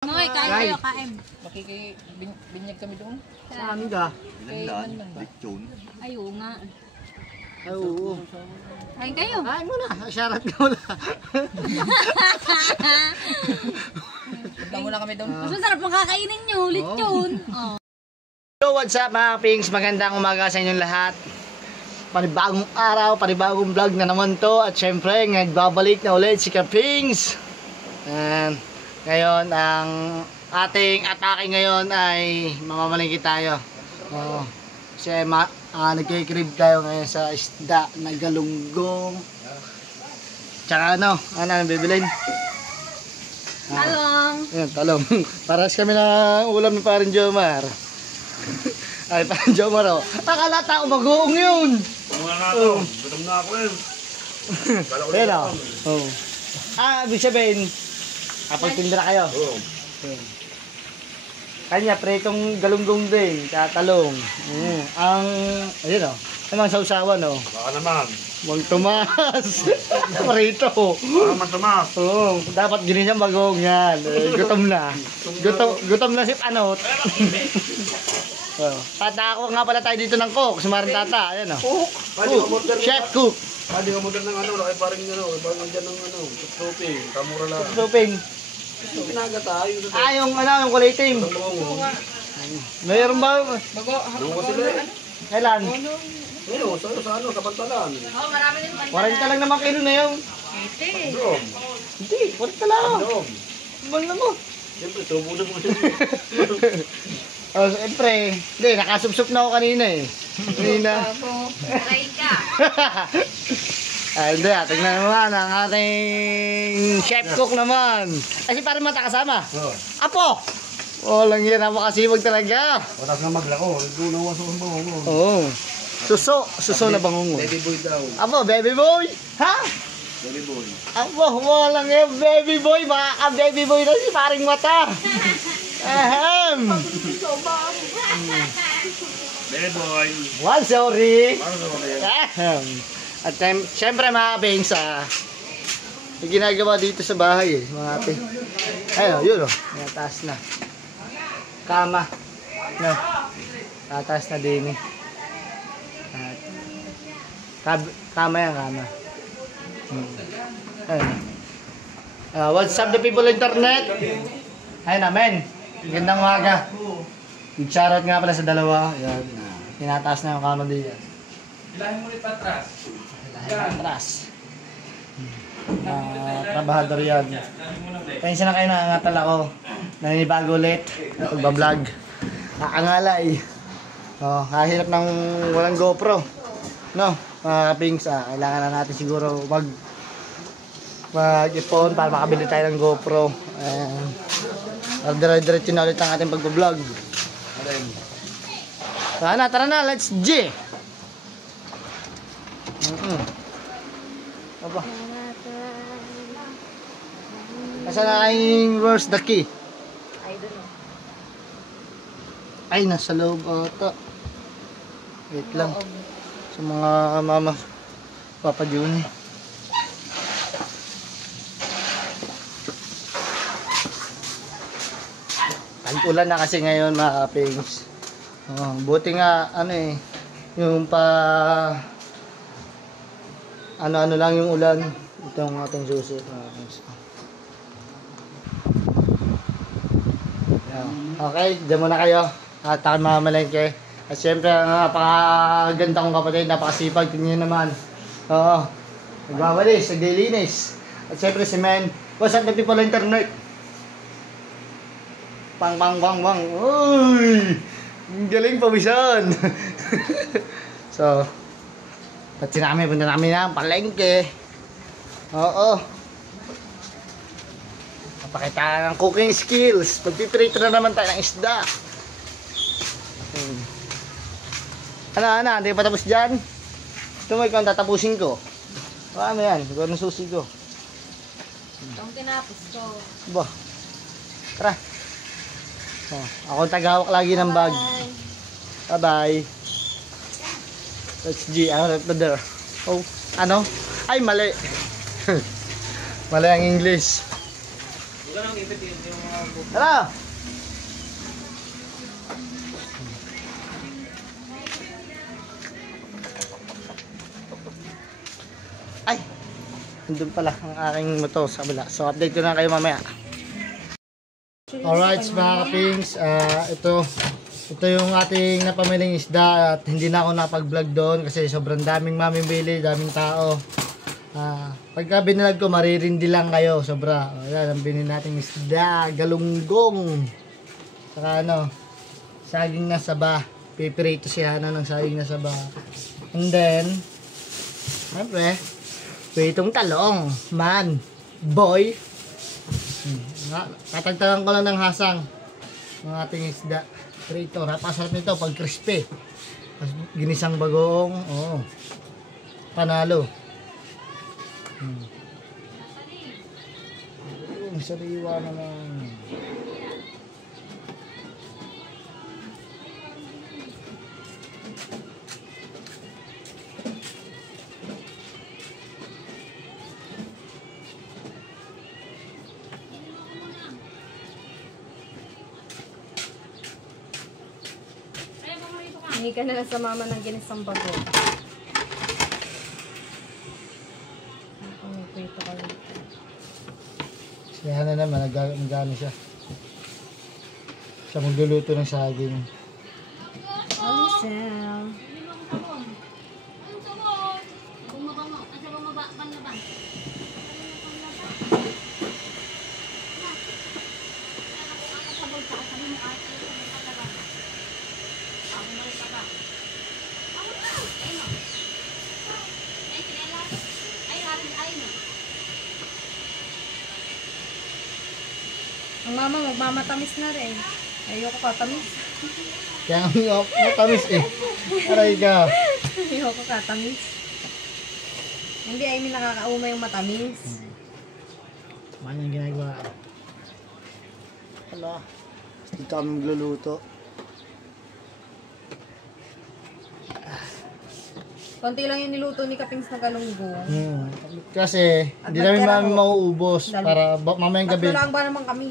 Okay, kain kayo, kain. Makikibinyag kami doon. Sa amin ka? Ilan lang? Lechon. Ay, oo nga. Ay, oo. Kain kayo. Kain mo na. Syarat ka wala. Punta muna kami doon. Mas masarap ang kakainin nyo, lechon. Oh. So, what's up mga Pings? Magandang umaga sa inyong lahat. Panibagong araw, panibagong vlog na naman to. At syempre, nagbabalik na ulit si Kapings. And ngayon, ang ating atake ngayon ay mamamalingki tayo. Kasi nagkikrib tayo ngayon sa isda na galunggong. Tsaka ano bibilin? Talong. Ayan, talong. Paras kami na ulam ni Parin Jomar. Ay, Parin Jomar oh. Akala tao mag-uong yun. Wala na ako. Gutom na ako eh. Ayan oh. Oh. Ibig sabihin, kapag tindra kayo. Oo. Kanya, pretong galunggong din, katalong. Ayun o, namang sausawan o. Baka naman. Mang Tomas. Prito. Baka naman tumas. Oo, dapat ginisang bagong yan. Gutom na. Gutom na si Panot. At ako nga pala tayo dito ng cook, sumarin tata. Ayan o. Cook. Chef cook. Pwede ka model ng ano, laki parang parang dyan ng ano, shopping, kamura lang. Souping. Pinaga tayo. Yung kulay itim. Mayroon ba? Ano ko sila eh? Kailan? Ano, sa ano, kapantalan. Oh, marami din 40 lang naman kilo na yun. Dom. Hindi, 40 lang. Dom. Mahal na mo. Siyempre, tubo na mo siya. Siyempre. Hindi, nakasubsob na ako kanina eh. Kanina. Kain ka. Hindi, tignan naman ang ating chef cook naman. Kasi parang mata kasama. Oo. Apo! Walang yan, napakasibag talaga. Watas na maglako. Doon ang waso ang bango. Oo. Suso na bangungon. Baby boy daw. Apo, baby boy! Ha? Baby boy. Apo, walang yan, baby boy. Baby boy na si paring mata. Ahem. Baby boy. Well, sorry. Ano naman yan? Ahem. At syempre mga Pings, yung ginagawa dito sa bahay eh, mga ate. Ayun, yun o, taas na. Kama. No. Tataas na din eh. Kama yan, kama. Ayun. What's up the people internet? Ayun namin. Gandang umaga. Shoutout nga pala sa dalawa. Ayan. Tinataas na yung kama dito. Ilahin mo rin patras. Atras. Trabahador yan. Pensa na kayo na angatal ako. Naninibago ulit. Pagbablog. Aangalay. Kahirap ng walang GoPro. No? Pings, kailangan na natin siguro mag-ipon para makabili tayo ng GoPro. Dire-diretso na ulit ang ating pagbablog. Tara na, let's G! Aba. Nasaan na yung where's the key? I don't know. Ay, nasa loob ata. Wait lang. Sa mga mama. Papa Juni. Tag-ulan na kasi ngayon mga Pings. Buti nga yung ano lang yung ulan. Itong ating susi. Okay, dyan muna kayo. At ako mamamalengke. At syempre, napakaganda kong kapatid, napakasipag. Tingnan naman. Oo. Nagwawalis, naglilinis. At syempre si Men. What's up the people on internet? Pang. Uy! Ang galing pawisan. So, punta namin ng palengke. Oo. Napakita ng cooking skills. Pagpiprito na naman tayo ng isda. Ano, hindi pa tapos dyan? Ito mo ikaw ang tatapusin ko. Ano yan? Ikaw ang susi ko. Itong tinapos ko. Ba? Tara. Ako ang tagahawak lagi ng bag. Bye-bye. Let's G. Out the door. Oh, ano? Ay, mali. Mali ang English. Huwag ka nang ipit yung mga buko. Tara! Ay! Nandun pala ang aking motor sa kabila. So update ko na kayo mamaya. Alright mga kapings, ito yung ating napamiling isda at hindi na ako napag-vlog doon kasi sobrang daming mamimili, daming tao. Pagka binalag ko, maririndi lang kayo, sobra. Ayan, ang binili nating isda, galunggong. Saka saging na saba. Pipirito si Hana ng saging na saba. And then, siyempre, pritong talong, man, boy. Tatagtagan ko lang ng hasang ng ating isda. Prito, napasarap nito pag crispy. Ginisang bagoong, panalo. Yung sariwa naman. Hindi ka na lang sa mama ng ginisang bago. Ang prito ka lang. Siya na naman, nagano siya. Siya magluluto ng saging. Oh, Sam. Ang mama magmamatamis na rin. Ayoko pa tamis. Kaya nga matamis eh. Aray ka. Ayoko ka tamis. Hindi ay may nakakauma yung matamis. Ano yung ginagawa? Hala. Dito kami magluluto. Konti lang yung niluto ni Kapings na galunggong. Kasi hindi namin mauubos para mamayang gabi. Tatlo lang ba naman kami?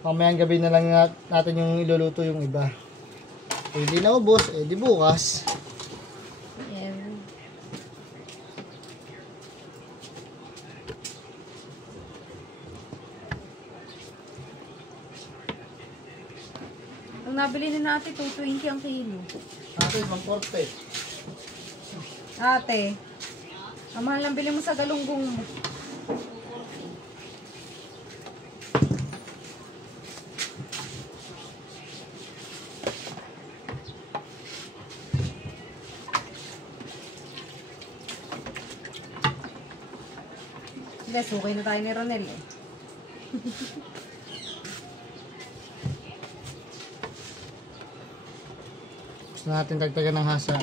Mamayang gabi na lang natin yung iluluto yung iba. Kung hindi na ubos, di bukas. Yan. Ang nabili ni natin, 220 ang kilo. Ate, 140. Ate, ang mahal lang bili mo sa galunggong mo. Hindi, sukay na tayo ni Ronel eh. Gusto natin tagtagan ng hasang.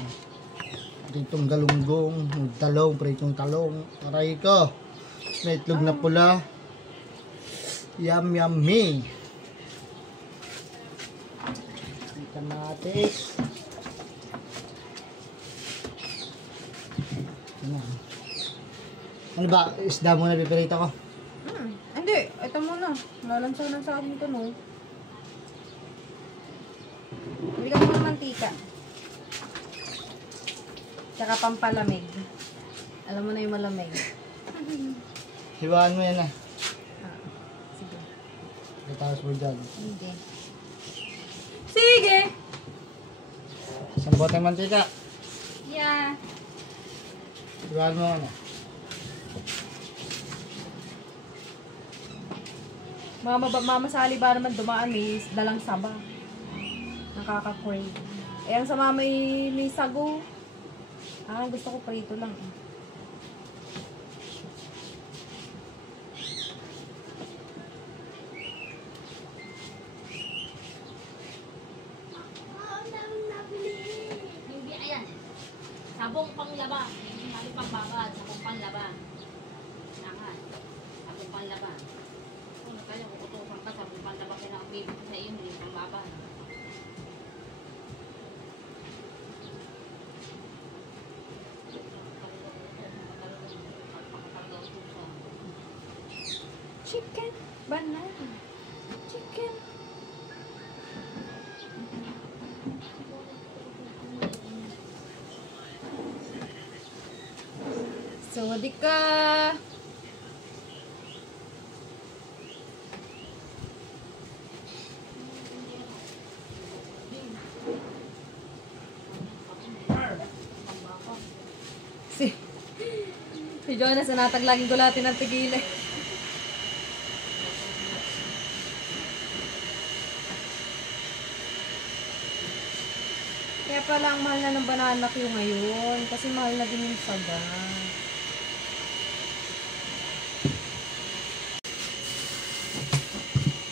Pritong galunggong, talong, pritong talong. Aray ko. May itlog na pula. Yum, yummy. Kamatis. Ano ba? Isda muna pipirito ko. Hindi, ito muna. Lalansaw lang sa akin ito, no? Bili ka muna mantika. Tsaka pampalamig. Alam mo na yung malamig. Hiwaan mo yan ah. Sige. Tapos mo dyan. Sige. Sige! Isang boteng mantika. Yeah. Hiwaan mo ano. Mamasali ba naman dumaan may dalang saba. Nakaka-crave. Eh, ang sama may sago. Gusto ko prito lang. Sabong panglaba. Sabong pangbabad. Sabong panglaba. Sangat. Sabong panglaba. Kung kaya kukutusan ka, sabong panglaba ka na ang bibig sa iyo, hindi pangbabad. Chicken. Banana. Chicken. Sawadee ka. Si Jonas, natag laging gulatin ng tigilay. Kaya pala ang mahal na ng banana Q ngayon. Kasi mahal na din yung saga.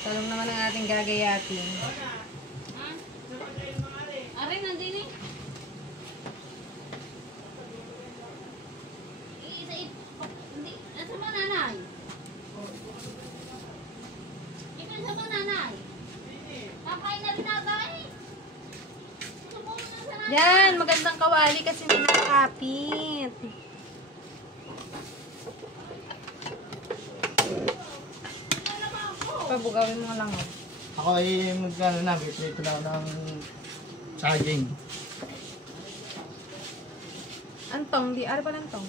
Talong naman ang ating gagayatin. Aray, nandun eh. Hindi, nasa mga nanay? Ito sa mga nanay? Kakain na rin ata eh. Subukan na sa nanay. Yan, magandang kawali kasi may nakakapit. Pabugawin mo lang. Oh. Ako ay magkano na, bitrito lang ng saging. Antong, di ara pa lang tong.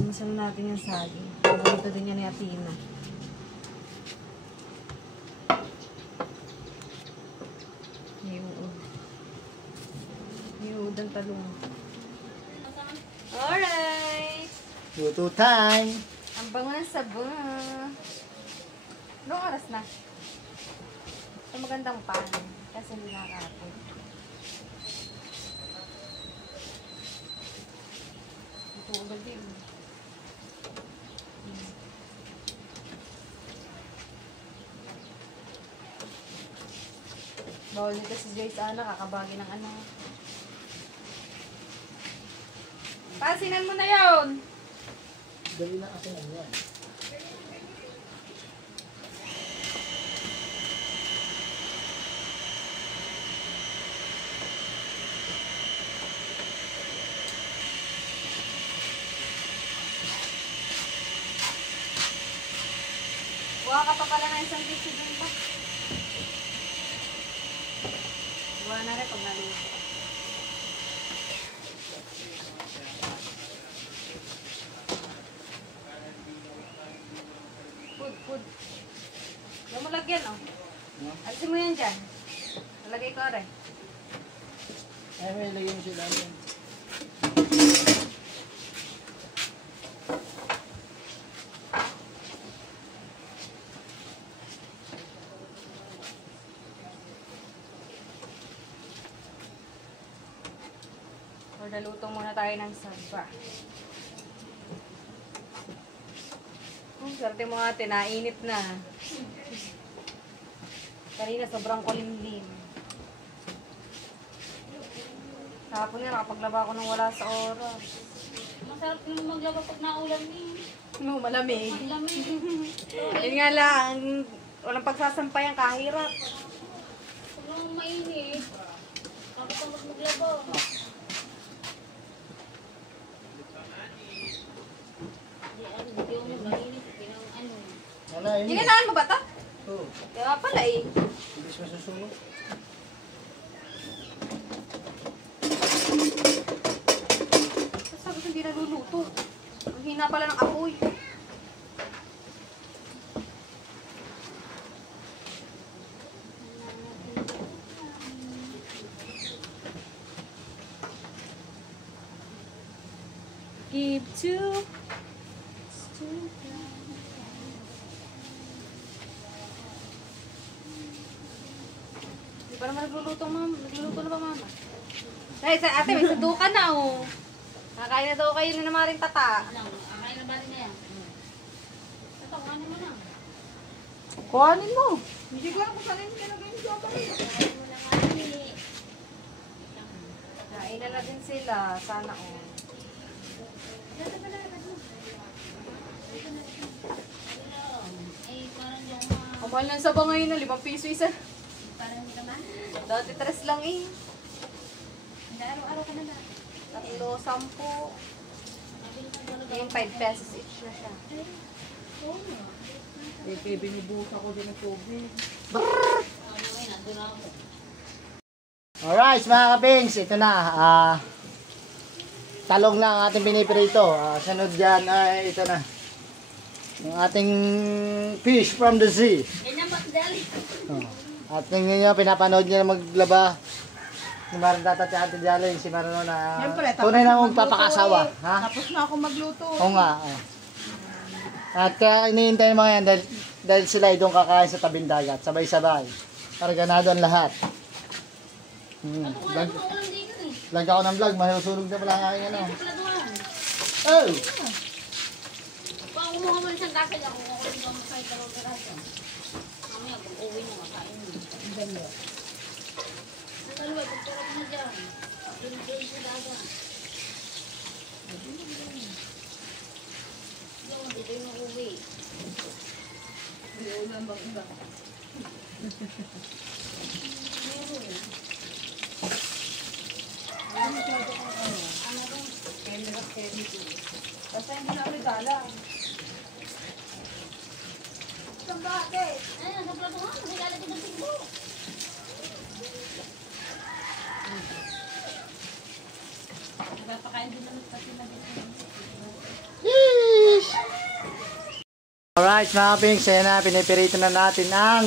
Masama natin yung saging. Paborito din yan ni Atina. May uod ang talong. Alright! Luto time! Ang bango ng sabon. Anong oras na? Ito magandang pan. Kasi hindi nakakapit. Ito ugal din. Bawal nito si Joyce Ana, kakabagi ng ano. Pasinan mo na yun! Dali na kasi ano yan. Buha ka pa pala ng isang tissue dun pa. Buha na rin pag naluto. Food. Huwag mo lagyan, oh. Alisin mo yan dyan. Nalagay ko, rin. Ay, may lagyan mo sila yan. Or naluto muna tayo ng saba. Swerte mo ate, nainit na. Kanina sobrang kulimlim. Kahapon nga, nakapaglaba ko nang wala sa oras. Masarap yung maglaba pag naulan eh. No, malamig. Ang lamig. Yun nga lang, walang pagsasampay ang kahirap. Sobrang mainit. Tapos ang maglaba. Hindi ako mag-mainit. Wala, yun. Ginanaan mo ba ito? Oo. Kaya pala eh. Bilis masusunod. Sabi ko hindi naluluto. Ang hina pala ng apoy. Give to Di ba naman nagluluto, ma'am? Nagluluto na ba, mama? Dahil sa ate, may sudukan na, oh. Nakain na daw kayo na maring tata. Ano, akain na ba rin na yan? Ito, kuhanin mo na. Kuhanin mo. Hindi ko alam kung saan yung kinagay yung joker. Kuhanin mo na nga eh. Kain na na din sila. Sana, oh. Eh, parang yung Ang mahal ng sabaw ngayon na 5 piso isa. parang hindi ka man. Dati 3 lang eh. Hindi, araw-araw ka na na. Tatlo, 10. Ngayon, 5 pesos each na siya. Binibuhos ako din ng tubig. Okay, nandun na ako. Alright, mga kapings, ito na. Talong na ang ating pinipirito. Sunod dyan ay ito na. Yung ating fish from the sea. Yan yung dali. At ninyo, pinapanood niya na maglaba. Si Maron Tata at Ate Jalen, si Maron na tunay na mong papakasawa. Ha? Tapos na ako magluto. Oo nga. At kaya iniintay ng mga yan dahil sila ay doon kakain sa tabing dagat. Sabay-sabay. Para ganado ang lahat. Ako nga lang ulam dito eh. Vlog ako ng vlog, mahusunog na pala ang aking ano. Pladuhan. Oh! Pag kumuha mo ng isang dasal ako, kukunin ko mo kahit dalawang piraso. Mamaya, pag uwi mo, makain mo. Ang dalawa. Ang dalawa, pagturap mo dyan. Pinagay sa dagat. Dito yung uwi. May ulam bang iba? Basta hindi na ulit dala. Isang bakit? Ayun, sa pladuhan, may galit yung tigbo. Nagpapakain din naman pati na dito. Alright mga kapings, ayan na, pinipirito na natin ang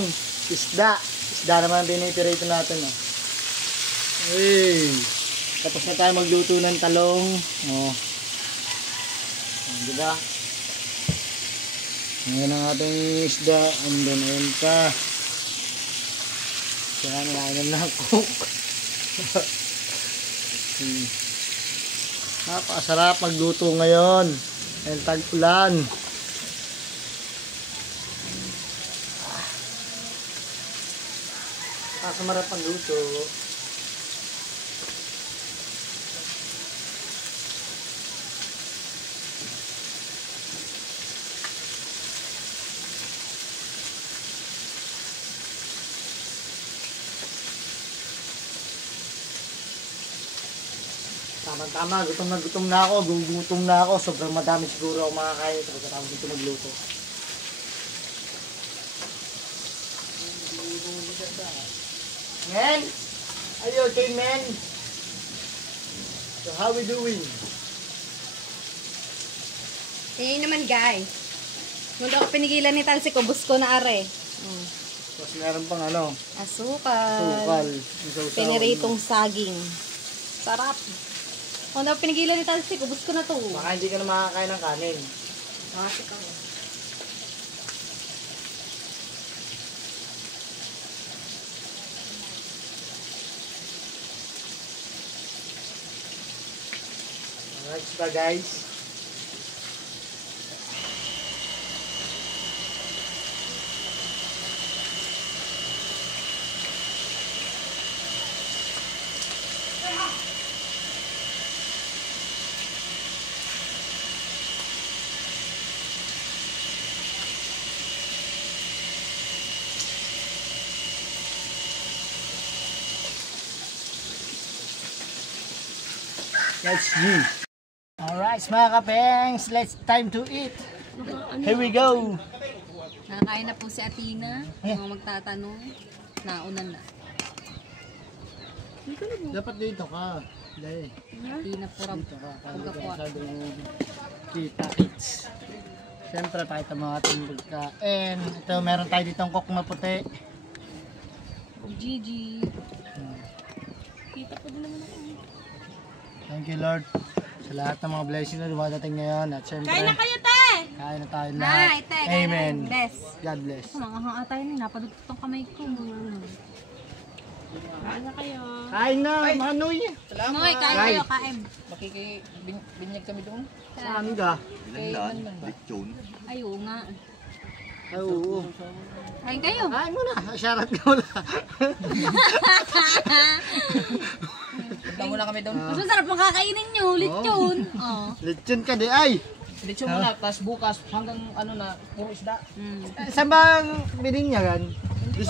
isda. Isda naman ang pinipirito natin. Oh. Hey. Tapos na tayo magluto ng talong. Oh. Diba? Ayan ang ating isda. Andun, ayan pa. Kaya nainom na ang cook. Napakasarap magluto ngayon. Ayan, tag-ulan. Sumarap ang luto. Tama-tama, gutom na ako, gugutom na ako. Sobrang madami siguro ako makakain ito pagkatapos dito magluto. Men, are you okay, men? So how we doing? Eh naman guys. Muna ako pinigilan ni Talsi, kubos ko na are. Tapos meron pang ano, Asukal. sukal. Piniritong saging. Sarap. Muna ako pinigilan ni Talsi, kubos ko na to. Baka hindi ka na makakain ng kanin. Makasik ako. Alright ba guys? Let's eat. Alright, mga kapengs, let's time to eat. Here we go. Nakakain na po si Athena. Mga magtatanong. Naunan na. Dapat dito ka. Dahil Athena pura dito ka. Para pagkapuwa. dito masyadong kita kids. Siyempre tayo ito mga ating pagkain. Ito, meron tayo ditong cook na puti. Gigi. Kita po din naman ako. Thank you Lord sa lahat ng mga blessing na dumadating ngayon. At siyempre, Kain na kayo, te! kain na tayo lahat. Nay, te! Kain na. Amen. Bless. God bless. Mga hanga tayo na. Napadugtog tong kamay ko. Kain na kayo. Kain na, Manoy. Salamat. Noy, kain kayo, kain. Makikibinyag kami doon. Saan ka? Kay Manman ba? Ay, oo nga. Ay, oo. Kain kayo. Kain mo na. Syarat ka mo na. Punta muna kami doon. Mas masarap ang kakainin nyo. Lechon. Oh. Lechon ka di ay. Diretso muna, tapos bukas hanggang ano na, puro isda. Saan ba ang bininyagan? 18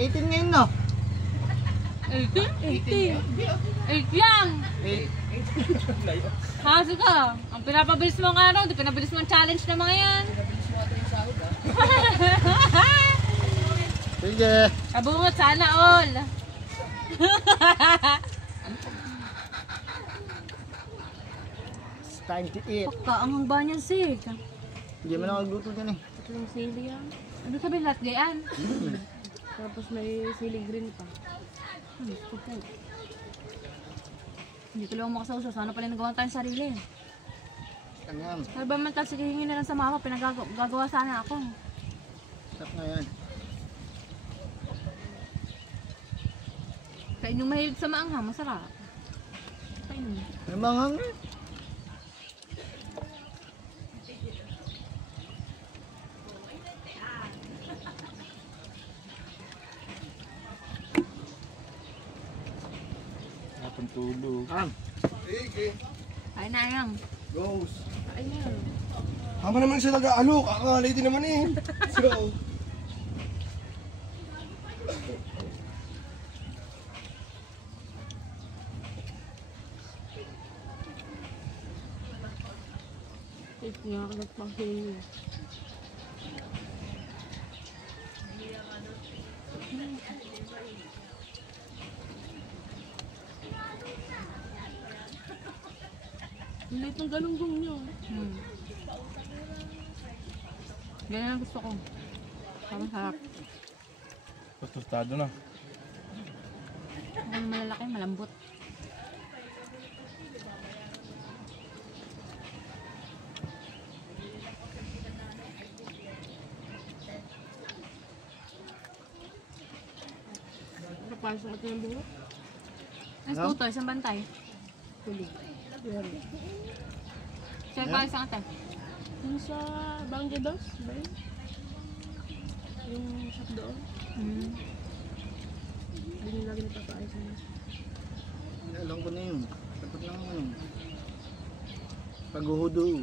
ngayon no? 8 lang. 8 Kaso ka, ang pinapabilis mo nga ano, di pinabilis mo ang challenge na mga yan. Sige. Kabungot, sana all. It's time to eat. Kaanghang ba niyan, Sig? Hindi mo na magluto dyan eh. Tatlong sili yan. Ano sabi lahat gayaan? Tapos may sili green pa. Pupo. Hindi ko lang makasawsaw. Sana pala nagawa tayong sarili. Ano yan? Sabi ba man tapos hingin na lang sa mama, pinagagawa sana ako. Sarap na yan. Kain yung mahilig sa maanghang, masarap. Kain mo. May manghang eh. Kapag tulog. Sige. Kain na yan. Goes. Ay yan. Hama naman siya nag-aalok. Kakaliti naman eh. So. Ito nga kagat pang sili. Ulit ng galunggong nyo. Ganyan ang gusto ko. Parang sarap. Tostado na. Kung malalaki, malambot. Napasok ito yung buhok. Ang scooter, isang bantay. Huli. Yan. Siya pa isang ate. Yung sa Bangladesh, ba yun? Yung shop doon. Hindi nyo lagi nagpapaayos na. Alam ko na yun. Dapat lang ano. Paghuhudo.